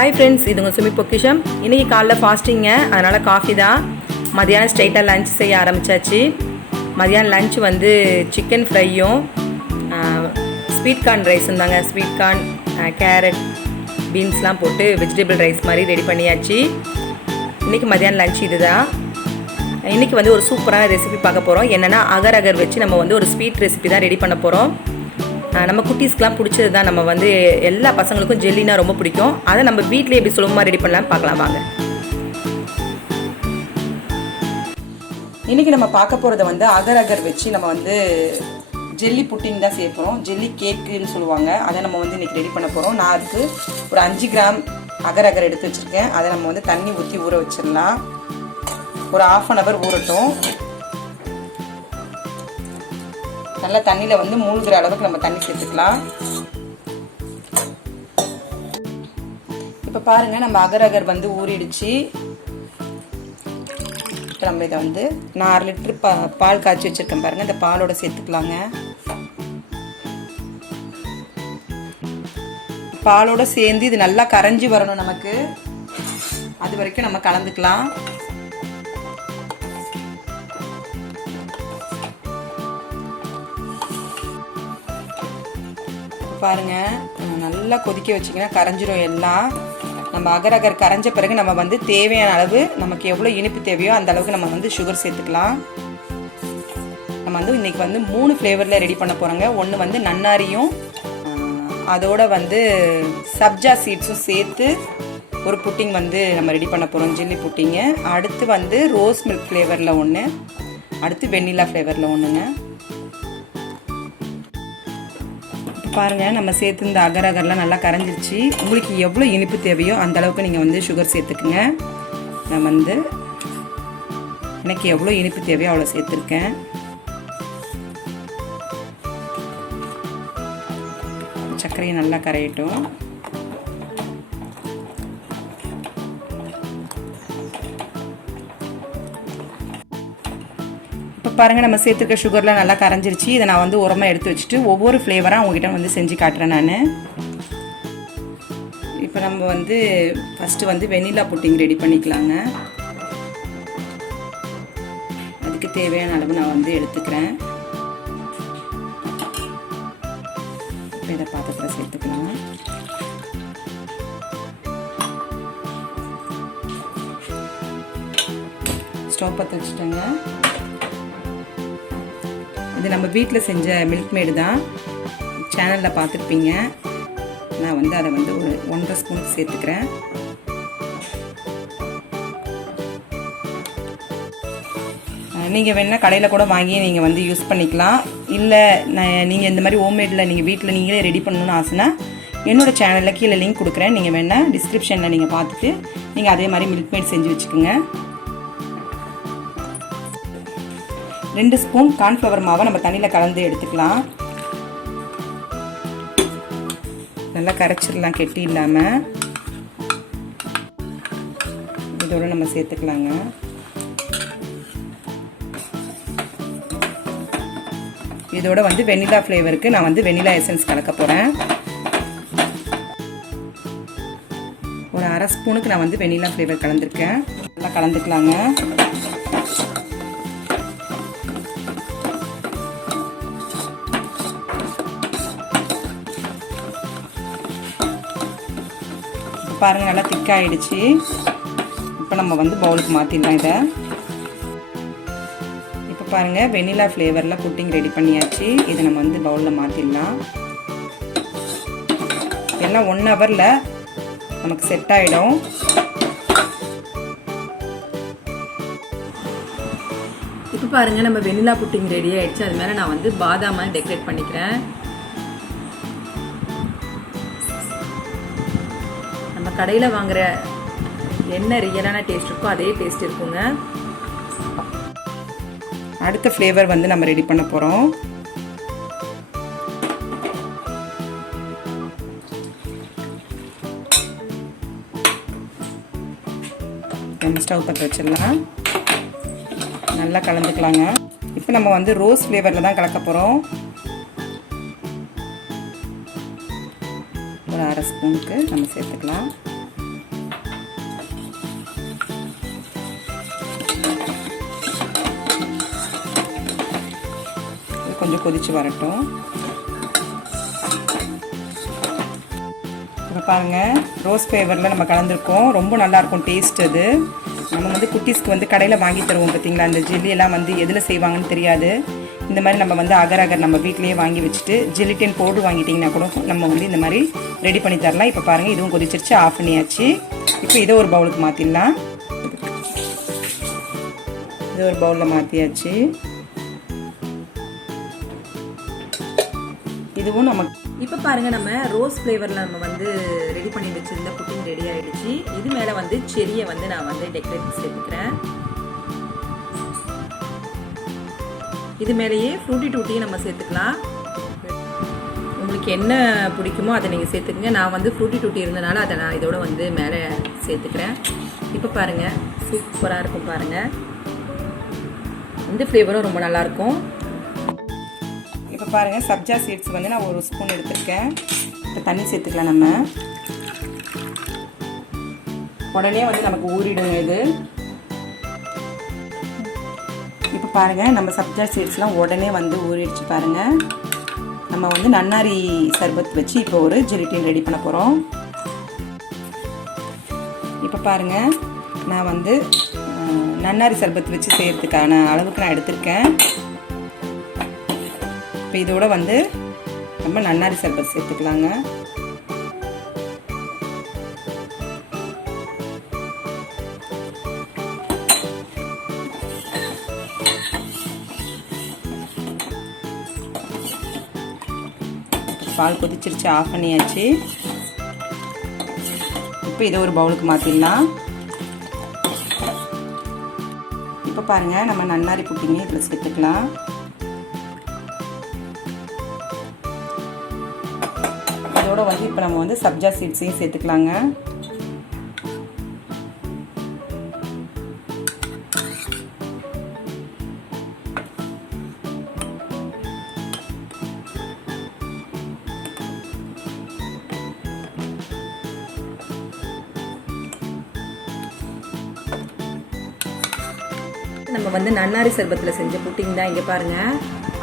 Hi friends, இது உங்கள் சுமிpokkisham. இன்றைக்கி காலைல ஃபாஸ்டிங்க, அதனால் காஃபி தான். மதியானம் ஸ்ட்ரைட்டாக லன்ச் செய்ய ஆரம்பித்தாச்சு. மதியானம் லன்ச் வந்து சிக்கன் ஃப்ரையும் ஸ்வீட் கார்ன் ரைஸும் தாங்க. ஸ்வீட் கார்ன், கேரட், பீன்ஸ்லாம் போட்டு வெஜிடபிள் ரைஸ் மாதிரி ரெடி பண்ணியாச்சு. இன்றைக்கி மதியானம் லன்ச் இது தான். இன்றைக்கி வந்து ஒரு சூப்பரான ரெசிபி பார்க்க போகிறோம். என்னென்னா அகர் அகர் வச்சு நம்ம வந்து ஒரு ஸ்வீட் ரெசிபி தான் ரெடி பண்ண போகிறோம். நம்ம குட்டீஸ்க்கெலாம் பிடிச்சது தான். நம்ம வந்து எல்லா பசங்களுக்கும் ஜெல்லினா ரொம்ப பிடிக்கும். அதை நம்ம வீட்டிலே எப்படி சுலபமாக ரெடி பண்ணலாம் பார்க்கலாம் வாங்க. இன்றைக்கி நம்ம பார்க்க போகிறத வந்து அகர் அகர் வச்சு நம்ம வந்து ஜெல்லி புட்டிங் தான் செய்ய போகிறோம். ஜெல்லி கேக்குன்னு சொல்லுவாங்க. அதை நம்ம வந்து இன்றைக்கி ரெடி பண்ண போகிறோம். நான் அதுக்கு ஒரு 5 கிராம் அகர் அகர் எடுத்து வச்சுருக்கேன். அதை நம்ம வந்து தண்ணி ஊற்றி ஊற வச்சிடலாம். ஒரு 1/2 hour ஊறட்டும். நல்லா தண்ணியில் வந்து மூழ்கிற அளவுக்கு நம்ம தண்ணி சேர்த்துக்கலாம். இப்போ பாருங்கள், நம்ம அகர் அகர் வந்து ஊறிடுச்சு. இப்போ நம்ம இதை வந்து நான் 1/2 லிட்டர் பால் காய்ச்சி வச்சுருக்கேன் பாருங்கள். இந்த பாலோட சேர்த்துக்கலாங்க. பாலோட சேர்ந்து இது நல்லா கரைஞ்சி வரணும் நமக்கு. அது வரைக்கும் நம்ம கலந்துக்கலாம். பாருங்க, நல்லா கொதிக்க வச்சிங்கன்னா கரைஞ்சிரும் எல்லாம். நம்ம அகர் அகர் கரைஞ்ச பிறகு நம்ம வந்து தேவையான அளவு, நமக்கு எவ்வளோ இனிப்பு தேவையோ அந்த அளவுக்கு நம்ம வந்து சுகர் சேர்த்துக்கலாம். நம்ம வந்து இன்றைக்கி வந்து 3 ஃப்ளேவரில் ரெடி பண்ண போகிறோங்க. ஒன்று வந்து நன்னாரியும் அதோட வந்து சப்ஜா சீட்ஸும் சேர்த்து ஒரு புட்டிங் வந்து நம்ம ரெடி பண்ண போகிறோம், ஜெல்லி புட்டிங்கு. அடுத்து வந்து ரோஸ் மில்க் ஃப்ளேவரில் ஒன்று, அடுத்து வெண்ணிலா ஃப்ளேவரில் ஒன்றுங்க. பாருங்கள், நம்ம சேர்த்து இந்த அகர் அகர்லாம் நல்லா கரைஞ்சிருச்சு. உங்களுக்கு எவ்வளோ இனிப்பு தேவையோ அந்த அளவுக்கு நீங்கள் வந்து சுகர் சேர்த்துக்குங்க. நான் வந்து எனக்கு எவ்வளோ இனிப்பு தேவையோ அவ்வளோ சேர்த்துருக்கேன். சர்க்கரையை நல்லா கரையட்டும். பாருங்கள், நம்ம சேர்த்துருக்க சுகர்லாம் நல்லா கரைஞ்சிருச்சு. இதை நான் வந்து உரமாக எடுத்து வச்சுட்டு ஒவ்வொரு ஃப்ளேவராக உங்ககிட்ட வந்து செஞ்சு காட்டுறேன் நான். இப்போ நம்ம வந்து ஃபஸ்ட்டு வந்து வெண்ணிலா புட்டிங் ரெடி பண்ணிக்கலாங்க. அதுக்கு தேவையான அளவு நான் வந்து எடுத்துக்கிறேன். இப்போ இதை பாத்திரத்தில் சேர்த்துக்கலாம். ஸ்டவ் பற்ற வச்சுட்டேங்க. இது நம்ம வீட்டில் செஞ்ச மில்க் மேடு தான். சேனலில் பார்த்துருப்பீங்க. நான் வந்து அதை வந்து ஒரு 1.5 ஸ்பூனுக்கு சேர்த்துக்கிறேன். நீங்கள் வேணால் கடையில் கூட வாங்கி நீங்கள் வந்து யூஸ் பண்ணிக்கலாம். இல்லை நீங்கள் இந்த மாதிரி ஹோம்மேடில் நீங்கள் வீட்டில் நீங்களே ரெடி பண்ணணுன்னு ஆசைன்னா என்னோடய சேனலில் கீழே லிங்க் கொடுக்குறேன். நீங்கள் வேணால் டிஸ்கிரிப்ஷனில் நீங்கள் பார்த்துட்டு நீங்கள் அதே மாதிரி மில்க் மேட் செஞ்சு வச்சுக்கோங்க. 2 ஸ்பூன் கார்ன்ஃப்ளவர் மாவை நம்ம தண்ணியில் கலந்து எடுத்துக்கலாம். நல்லா கரைச்சிடலாம் கெட்டி இல்லாமல். இதோட நம்ம சேர்த்துக்கலாங்க. இதோட வந்து வெண்ணிலா ஃப்ளேவருக்கு நான் வந்து வெண்ணிலா எசன்ஸ் கலக்க போகிறேன். ஒரு 1/2 ஸ்பூனுக்கு நான் வந்து வெண்ணிலா ஃப்ளேவர் கலந்துருக்கேன். நல்லா கலந்துக்கலாங்க. பாருங்கள், நல்லா திக்காகிடுச்சு. இப்போ நம்ம வந்து பவுலுக்கு மாற்றிடலாம் இதை. இப்போ பாருங்கள், வெண்ணிலா ஃப்ளேவரில் புட்டிங் ரெடி பண்ணியாச்சு. இதை நம்ம வந்து பவுலில் மாற்றிடலாம். எல்லாம் 1 ஹவரில் நமக்கு செட் ஆகிடும். இப்போ பாருங்கள் நம்ம வெனிலா புட்டிங் ரெடி ஆகிடுச்சு. அது மேலே நான் வந்து பாதாமை டெக்கரேட் பண்ணிக்கிறேன். நம்ம கடையில் வாங்குகிற என்ன ரியலான டேஸ்ட் இருக்கோ அதே டேஸ்ட் இருக்குங்க. அடுத்த ஃப்ளேவர் வந்து நம்ம ரெடி பண்ண போகிறோம். நம்ம ஸ்டவ் பற்ற வச்சிடலாம். நல்லா கலந்துக்கலாங்க. இப்போ நம்ம வந்து ரோஸ் ஃப்ளேவரில் தான் கலக்க போகிறோம். ஒரு அரை ஸ்பூனுக்கு நம்ம சேர்த்துக்கலாம். கொஞ்சம் கொதிச்சு வரட்டும். இப்போ பாருங்கள், ரோஸ் ஃப்ளேவரில் நம்ம கலந்துருக்கோம். ரொம்ப நல்லாயிருக்கும் டேஸ்ட். அது நம்ம வந்து குட்டீஸ்க்கு வந்து கடையில் வாங்கி தருவோம் பார்த்தீங்களா, அந்த ஜெல்லியெல்லாம் வந்து எதில் செய்வாங்கன்னு தெரியாது. இந்த மாதிரி நம்ம வந்து அகர் அகர் நம்ம வீட்டிலேயே வாங்கி வச்சுட்டு ஜெலிட்டின் பவுடர் வாங்கிட்டிங்கன்னா கூட நம்ம வந்து இந்த மாதிரி ரெடி பண்ணி தரலாம். இப்போ பாருங்கள், இதுவும் கொதிச்சிருச்சு, ஆஃப் பண்ணியாச்சு. இப்போ இதை ஒரு பவுலுக்கு மாற்றிடலாம். இதை ஒரு பவுலில் மாற்றியாச்சு. இதுவும் நமக்கு இப்போ பாருங்கள், நம்ம ரோஸ் ஃப்ளேவரில் நம்ம வந்து ரெடி பண்ணி வச்சுருந்த புட்டிங் ரெடி ஆகிடுச்சு. இது மேலே வந்து செரியை வந்து நான் வந்து டெக்கரேட் சேர்த்துக்கிறேன். இது மேலேயே ஃப்ரூட்டி டூட்டியும் நம்ம சேர்த்துக்கலாம். உங்களுக்கு என்ன பிடிக்குமோ அதை நீங்கள் சேர்த்துக்குங்க. நான் வந்து ஃப்ரூட்டி டூட்டி இருந்தனால அதை நான் இதோட வந்து மேலே சேர்த்துக்கிறேன். இப்போ பாருங்கள், சூப்பராக இருக்கும் பாருங்கள். இந்த ஃப்ளேவரும் ரொம்ப நல்லாயிருக்கும். இப்போ பாருங்கள், சப்ஜா சீட்ஸ் வந்து நான் ஒரு ஸ்பூன் எடுத்துருக்கேன். இப்போ தண்ணி சேர்த்துக்கலாம். நம்ம உடனே வந்து நமக்கு ஊறிடுங்க இது. இப்போ பாருங்கள், நம்ம சப்ஜா சீட்ஸ்லாம் உடனே வந்து ஊறிடுச்சு பாருங்கள். நம்ம வந்து நன்னாரி சர்பத் வச்சு இப்போ ஒரு ஜெலிட்டின் ரெடி பண்ண போகிறோம். இப்போ பாருங்கள், நான் வந்து நன்னாரி சர்பத் வச்சு செய்கிறதுக்கான அளவுக்கு நான் எடுத்திருக்கேன். இப்போ இதோட வந்து நம்ம நன்னாரி சர்பத் சேர்த்துக்கலாங்க. பால் கொதிச்சிருச்சு, ஆஃப் பண்ணியாச்சு. இப்போ இதை ஒரு பவுலுக்கு மாற்றிடலாம். இப்போ பாருங்கள், நம்ம நன்னாரி புட்டிங்க இதில் சேர்த்துக்கலாம். இதோட வந்து இப்போ நம்ம வந்து சப்ஜா சீட்ஸையும் சேர்த்துக்கலாங்க. நம்ம வந்து நன்னாரி சர்பத்தில் செஞ்ச புட்டிங் தான் இங்கே பாருங்கள்.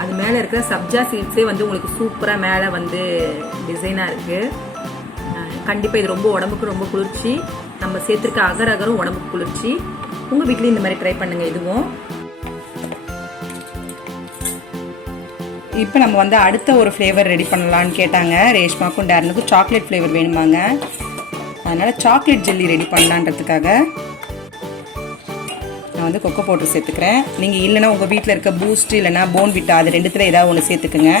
அது மேலே இருக்கிற சப்ஜா சீட்ஸே வந்து உங்களுக்கு சூப்பராக மேலே வந்து டிசைனாக இருக்குது. கண்டிப்பாக இது ரொம்ப உடம்புக்கு ரொம்ப குளிர்ச்சி. நம்ம சேர்த்துருக்க அகர் அகரும் உடம்புக்கு குளிர்ச்சி. உங்கள் வீட்லேயும் இந்த மாதிரி ட்ரை பண்ணுங்கள். இதுவும் இப்போ நம்ம வந்து அடுத்த ஒரு ஃப்ளேவர் ரெடி பண்ணலான்னு கேட்டாங்க. ரேஷ்மாக்கும் டேரனுக்கும் சாக்லேட் ஃப்ளேவர் வேணுமாங்க. அதனால் சாக்லேட் ஜெல்லி ரெடி பண்ணலான்றதுக்காக நான் வந்து கொக்கோ பவுடர் சேர்த்துக்கிறேன். நீங்கள் இல்லைன்னா உங்கள் வீட்டில் இருக்க பூஸ்ட் இல்லைன்னா போன்விட்டா அது ரெண்டுத்தில் ஏதாவது ஒன்று சேர்த்துக்குங்க.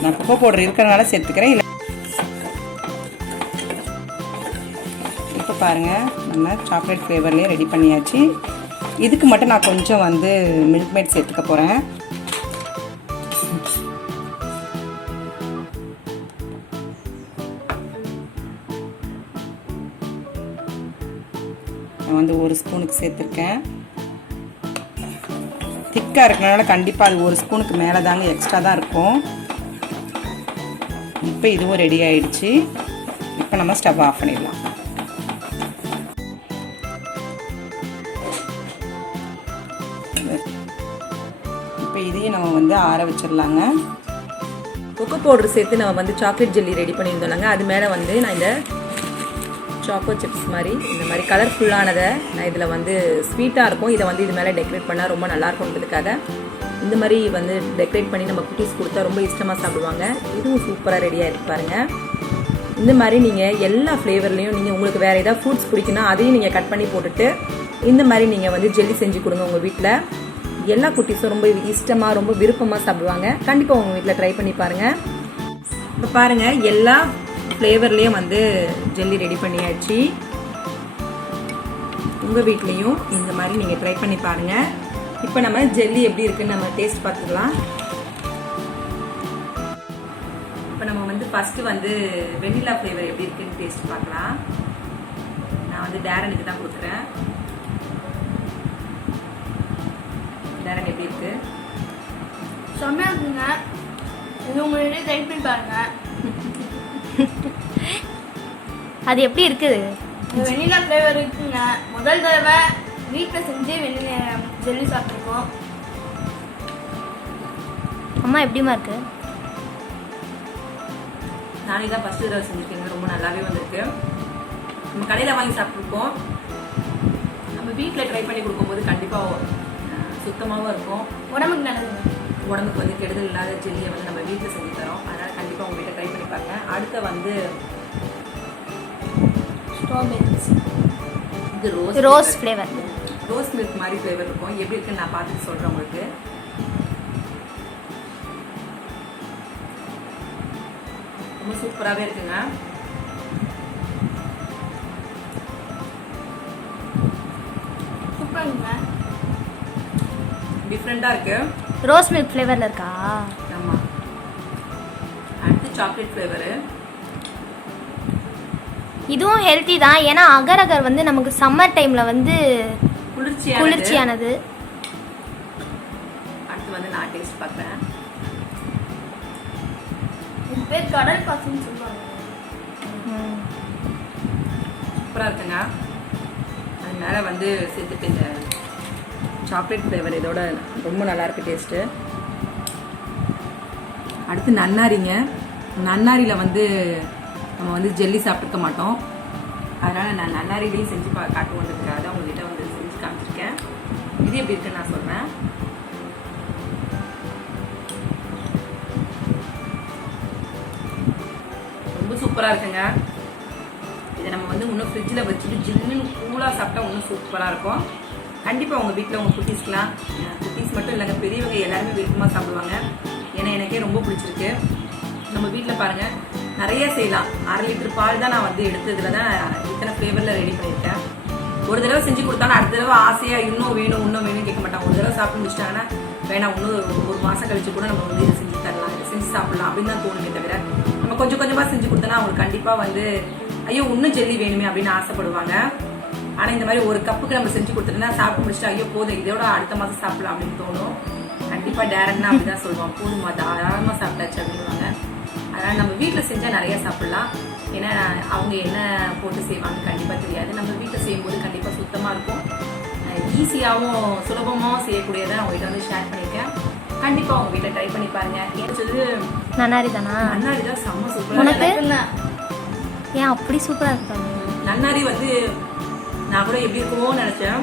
நான் கொக்கோ பவுடர் இருக்கிறனால சேர்த்துக்கிறேன். இல்லை இப்போ பாருங்கள், நம்ம சாக்லேட் ஃப்ளேவர்லேயே ரெடி பண்ணியாச்சு. இதுக்கு மட்டும் நான் கொஞ்சம் வந்து மில்க் மேட் சேர்த்துக்க போகிறேன். வந்து ஒரு ஸ்பூனுக்கு சேர்த்துருக்கேன். திக்காக இருக்கிறனால கண்டிப்பாக அது ஒரு ஸ்பூனுக்கு மேலே தாங்க எக்ஸ்ட்ரா தான் இருக்கும். இப்போ இதுவும் ரெடி ஆயிடுச்சு. இப்போ நம்ம ஸ்டவ் ஆஃப் பண்ணிடலாம். இப்போ இதையும் நம்ம வந்து ஆற வச்சிடலாங்க. கொக்கோ பவுடர் சேர்த்து நம்ம வந்து சாக்லேட் ஜெல்லி ரெடி பண்ணியிருந்தோம்லாங்க. அது மேலே வந்து நான் இந்த சாக்கோ சிப்ஸ் மாதிரி இந்த மாதிரி கலர்ஃபுல்லானதை நான் இதில் வந்து ஸ்வீட்டாக இருக்கும். இதை வந்து இது மேலே டெக்கரேட் பண்ணால் ரொம்ப நல்லாயிருக்குன்றதுக்காக இந்த மாதிரி வந்து டெக்கரேட் பண்ணி நம்ம குட்டீஸ் கொடுத்தா ரொம்ப இஷ்டமாக சாப்பிடுவாங்க. இதுவும் சூப்பராக ரெடியாக இருக்கு பாருங்கள். இந்த மாதிரி நீங்கள் எல்லா ஃப்ளேவர்லேயும் நீங்கள் உங்களுக்கு வேறு ஏதாவது ஃப்ரூட்ஸ் பிடிக்குன்னா அதையும் நீங்கள் கட் பண்ணி போட்டுட்டு இந்த மாதிரி நீங்கள் வந்து ஜெல்லி செஞ்சு கொடுங்க உங்கள் வீட்டில். எல்லா குட்டீஸும் ரொம்ப இஷ்டமாக ரொம்ப விருப்பமாக சாப்பிடுவாங்க. கண்டிப்பாக உங்கள் வீட்டில் ட்ரை பண்ணி பாருங்கள். இப்போ பாருங்கள், எல்லா ஃப்ளேவர்லேயும் வந்து ஜெல்லி ரெடி பண்ணியாச்சு. உங்கள் வீட்லேயும் இந்த மாதிரி நீங்கள் ட்ரை பண்ணி பாருங்கள். இப்போ நம்ம ஜெல்லி எப்படி இருக்குன்னு நம்ம டேஸ்ட் பார்த்துக்கலாம். இப்போ நம்ம வந்து ஃபஸ்ட்டு வந்து வெண்ணிலா ஃப்ளேவர் எப்படி இருக்குன்னு டேஸ்ட் பார்க்கலாம். நான் வந்து டேரனுக்கு தான் கொடுக்குறேன். டேரன் எப்படி இருக்கு? செம்மையாக இருக்குங்க. இது உங்கள்கிட்ட ட்ரை பண்ணி பாருங்க. அது எப்படி இருக்குது? வெண்ணிலா ஃப்ளேவர் இருக்குங்க. முதல் தடவை வீட்டில் செஞ்சு வெண்ணிலா ஜெல்லி சாப்பிட்ருக்கோம். அம்மா எப்படிமா இருக்கு? நானே தான் ஃபஸ்ட்டு தடவை செஞ்சுருக்கேங்க. ரொம்ப நல்லாவே வந்திருக்கு. நம்ம கடையில் வாங்கி சாப்பிட்ருக்கோம். நம்ம வீட்டில் ட்ரை பண்ணி கொடுக்கும்போது கண்டிப்பாக சுத்தமாகவும் இருக்கும். உடம்புக்கு நல்லதுங்க. உடம்புக்கு வந்து கெடுதல் இல்லாத ஜெல்லியை வந்து நம்ம வீட்டில் செஞ்சு தரோம். அதனால் கண்டிப்பாக உங்கள் வீட்டை ட்ரை பண்ணி பாருங்க. அடுத்த வந்து ஸ்ட்ராபெரிஸ். இது ரோஸ் ஃப்ளேவர். ரோஸ் மில்க் மாதிரி ஃப்ளேவர் இருக்கும். எப்படி இருக்குன்னு நான் பார்த்துட்டு சொல்கிறேன் உங்களுக்கு. ரொம்ப சூப்பராகவே இருக்குங்க. சூப்பராக டிஃப்ரெண்ட்டாக இருக்கு. ரோஸ் மில்க் ஃப்ளேவரில் இருக்கா? ஆமாம். அடுத்து சாக்லேட் ஃப்ளேவரு. இதுவும் ஹெல்த்தி தான். ஏன்னா அகர் அகர் வந்து நமக்கு சம்மர் டைமில் வந்து குளிர்ச்சியானது. அடுத்து வந்து நான் டேஸ்ட் பார்க்குறேன். இது பேர் கடல் பாசின்னு சொல்லுவாங்க. சூப்பராக இருக்குங்க. அது மேலே வந்து சேர்த்துட்டு இந்த சாக்லேட் ஃப்ளேவர் இதோட ரொம்ப நல்லாயிருக்கு டேஸ்ட்டு. அடுத்து நன்னாரிங்க. நன்னாரியில் வந்து நம்ம வந்து ஜெல்லி சாப்பிட்ருக்க மாட்டோம். அதனால் நான் நன்னாரிலையும் செஞ்சு காட்டுவோன்றதுக்காக தான் உங்கள்கிட்ட வந்து செஞ்சு காமிச்சிருக்கேன். இது எப்படி இருக்குன்னு நான் சொல்கிறேன். ரொம்ப சூப்பராக இருக்குங்க. இதை நம்ம வந்து இன்னும் ஃப்ரிட்ஜில் வச்சுட்டு ஜில்லுன்னு கூலாக சாப்பிட்டா இன்னும் சூப்பராக இருக்கும். கண்டிப்பாக உங்கள் வீட்டில் உங்கள் குட்டீஸ் மட்டும் இல்லைங்க, பெரியவங்க எல்லாருமே விருப்பமாக சாப்பிடுவாங்க. ஏன்னா எனக்கே ரொம்ப பிடிச்சிருக்கு. நம்ம வீட்டில் பாருங்கள், நிறைய செய்யலாம். 1/2 லிட்டர் பால் தான் நான் வந்து எடுத்ததில் தான் இத்தனை ஃப்ளேவரில் ரெடி பண்ணியிருக்கேன். ஒரு தடவை செஞ்சு கொடுத்தாலும் அடுத்த தடவை ஆசையாக இன்னும் வேணும் கேட்க மாட்டாங்க. ஒரு தடவை சாப்பிட்டு முடிச்சிட்டாங்கன்னா வேணாம், இன்னும் ஒரு மாதம் கழிச்சு கூட நம்ம வந்து இதை செஞ்சு தரலாம், இதை செஞ்சு சாப்பிடலாம் அப்படின்னு தான் தோணுமே தவிர, நம்ம கொஞ்சம் கொஞ்சமாக செஞ்சு கொடுத்தோன்னா அவங்களுக்கு கண்டிப்பாக வந்து ஐயோ இன்னும் ஜெல்லி வேணுமே அப்படின்னு ஆசைப்படுவாங்க. ஆனால் இந்த மாதிரி ஒரு கப்புக்கு நம்ம செஞ்சு கொடுத்துட்டோம்னா சாப்பிட்டு முடிச்சுட்டு ஐயோ போதும் இதோட அடுத்த மாதம் சாப்பிடலாம் அப்படின்னு தோணும். கண்டிப்பாக டேரக்ட்னா அப்படி தான் சொல்லுவாங்க, போதுமா தாராளமாக சாப்பிட்டாச்சு அப்படின்வாங்க. அதனால் நம்ம வீட்டில் செஞ்சால் நிறையா சாப்பிட்லாம். ஏன்னா அவங்க என்ன போட்டு செய்வாங்க கண்டிப்பாக தெரியாது. நம்ம வீட்டில் செய்யும்போது கண்டிப்பாக சுத்தமாக இருக்கும், ஈஸியாகவும் சுலபமாகவும் செய்யக்கூடியதை அவங்ககிட்ட வந்து ஷேர் பண்ணியிருக்கேன். கண்டிப்பாக அவங்க வீட்டில் ட்ரை பண்ணி பாருங்க. ஏன்னு சொல்லி நன்னாரி தானா? நன்னாரி தான் செம்ம சூப்பராக. ஏன் அப்படி சூப்பராக இருக்காங்க? நன்னாரி வந்து நான் கூட எப்படி இருக்குமோ நினச்சேன்.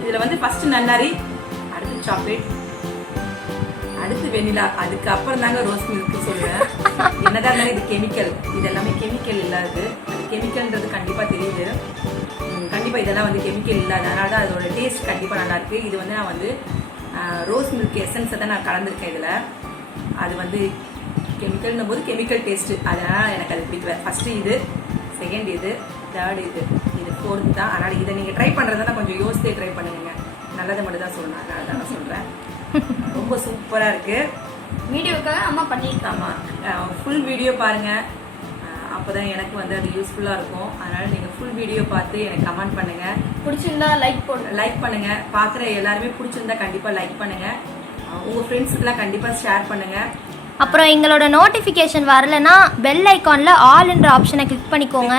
இதில் வந்து ஃபஸ்ட்டு நன்னாரி, அடுத்து சாக்லேட், அடுத்து வெண்ணிலா, அதுக்கப்புறம் தாங்க ரோஸ் மில்க் சொல்லுவேன். என்னதான் இருந்தாலும் இது கெமிக்கல், இது எல்லாமே கெமிக்கல் இல்லாது. அது கெமிக்கல்ன்றது கண்டிப்பாக தெரியுது. கண்டிப்பாக இதெல்லாம் வந்து கெமிக்கல் இல்லாது, அதனால தான் அதோட டேஸ்ட் கண்டிப்பாக நல்லாயிருக்கு. இது வந்து நான் வந்து ரோஸ் மில்க் எசன்ஸை தான் நான் கலந்துருக்கேன் இதில். அது வந்து கெமிக்கல்னும் போது கெமிக்கல் டேஸ்ட்டு, அதனால் எனக்கு அது பிடிக்கல. ஃபஸ்ட்டு இது, செகண்ட் இது, தேர்டு இது ஃபோர்த்து தான். அதனால் இதை நீங்கள் ட்ரை பண்ணுறதுனா கொஞ்சம் யோசித்தே ட்ரை பண்ணுங்க. நல்லதை மட்டும் தான் சொல்லணும், அதனால தான் நான் சொல்கிறேன். ரொம்ப சூப்பராக இருக்குது. வீடியோக்காக அம்மா பண்ணியிருக்காமா. ஃபுல் வீடியோ பாருங்கள், அப்போ தான் எனக்கு வந்து அது யூஸ்ஃபுல்லாக இருக்கும். அதனால் நீங்கள் ஃபுல் வீடியோ பார்த்து எனக்கு கமெண்ட் பண்ணுங்கள். பிடிச்சிருந்தா லைக் பண்ணுங்கள். பார்க்குற எல்லாருமே பிடிச்சிருந்தா கண்டிப்பாக லைக் பண்ணுங்கள். உங்கள் ஃப்ரெண்ட்ஸுக்கெல்லாம் கண்டிப்பாக ஷேர் பண்ணுங்கள். அப்புறம் எங்களோட நோட்டிஃபிகேஷன் வரலன்னா பெல் ஐக்கான்ல ஆல்ன்ற ஆப்ஷனை கிளிக் பண்ணிக்கோங்க.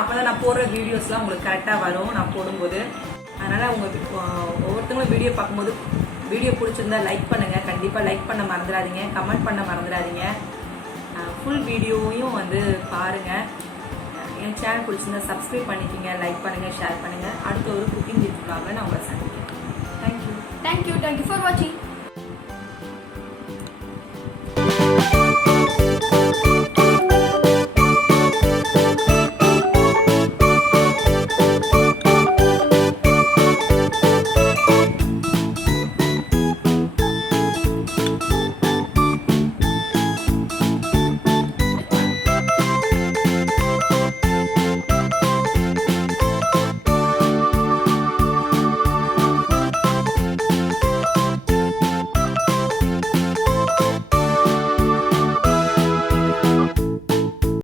அப்போதான் நான் போடுற வீடியோஸ்லாம் உங்களுக்கு கரெக்டாக வரும் நான் போடும்போது. அதனால் உங்களுக்கு ஒவ்வொருத்தவங்களும் வீடியோ பார்க்கும்போது வீடியோ பிடிச்சிருந்தா லைக் பண்ணுங்கள். கண்டிப்பாக லைக் பண்ண மறந்துடாதீங்க, கமெண்ட் பண்ண மறந்துடாதீங்க. ஃபுல் வீடியோவையும் வந்து பாருங்கள். என் சேனல் பிடிச்சிருந்தா சப்ஸ்கிரைப் பண்ணிக்கோங்க, லைக் பண்ணுங்கள், ஷேர் பண்ணுங்கள். அடுத்த ஒரு குக்கிங் வித் vlog நான் உங்களை சந்திக்கிறேன். தேங்க்யூ ஃபார் வாட்சிங்.